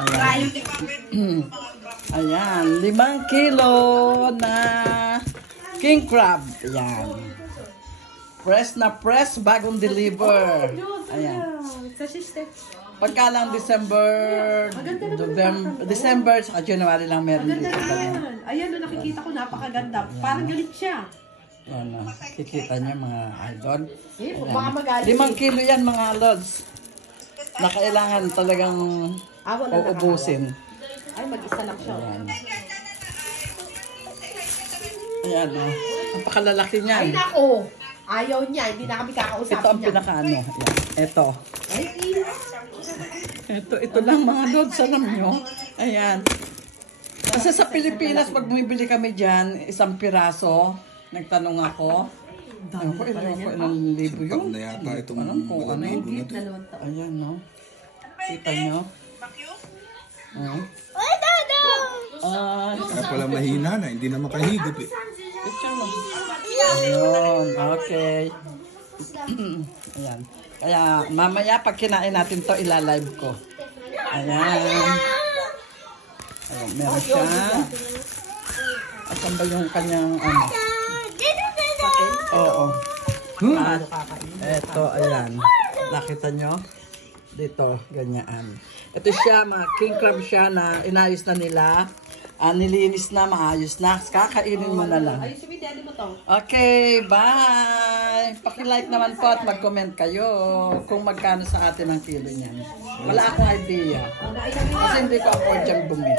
Ayan. Ayan, 5 kilo na king crab. Ayan. Press na press, bagong deliver. Ayan. Pagka lang December, saka January lang meron dito. Ayan, nakikita ko, napakaganda. Parang galit siya. Ayan, kikita niya mga idol. Baka magalit. 5 kilo yan mga lods. Na kailangan talagang uubusin. Ay, mag-isa lang siya. Ayan. Ayan, napakalalaki niyan. Ay, nako. Ayaw niya, hindi na kami kakausapin niya. Ito ang pinakaano. Ayan. Ito. Ito lang mga lods, alam nyo. Ayan. Kasi sa Pilipinas, pag bumibili kami dyan, 1 piraso, nagtanong ako. Ilang libo yun? Na yata itong Alam ko, ano? Ayan, no? Kita nyo? Kaya pala mahina na, hindi na makahigop eh. Picture mo. Ayun, okay. Ayan. Kaya mamaya pag kinain natin to, ilalive ko. Ayan. Ayan, meron siya. Asan ba yung kanyang ano? Oo. At eto, ayan. Nakita nyo? Dito, ganyan. Ito siya, mga king crab siya na inayos na nila. Nilinis na, maayos na. Kakainin mo na lang. Ay, sumidali mo to. Okay, bye! Paki-like naman po at mag-comment kayo kung magkano sa atin ang kilo niyan. Wala akong idea. Kasi hindi ko afford dyan bumili.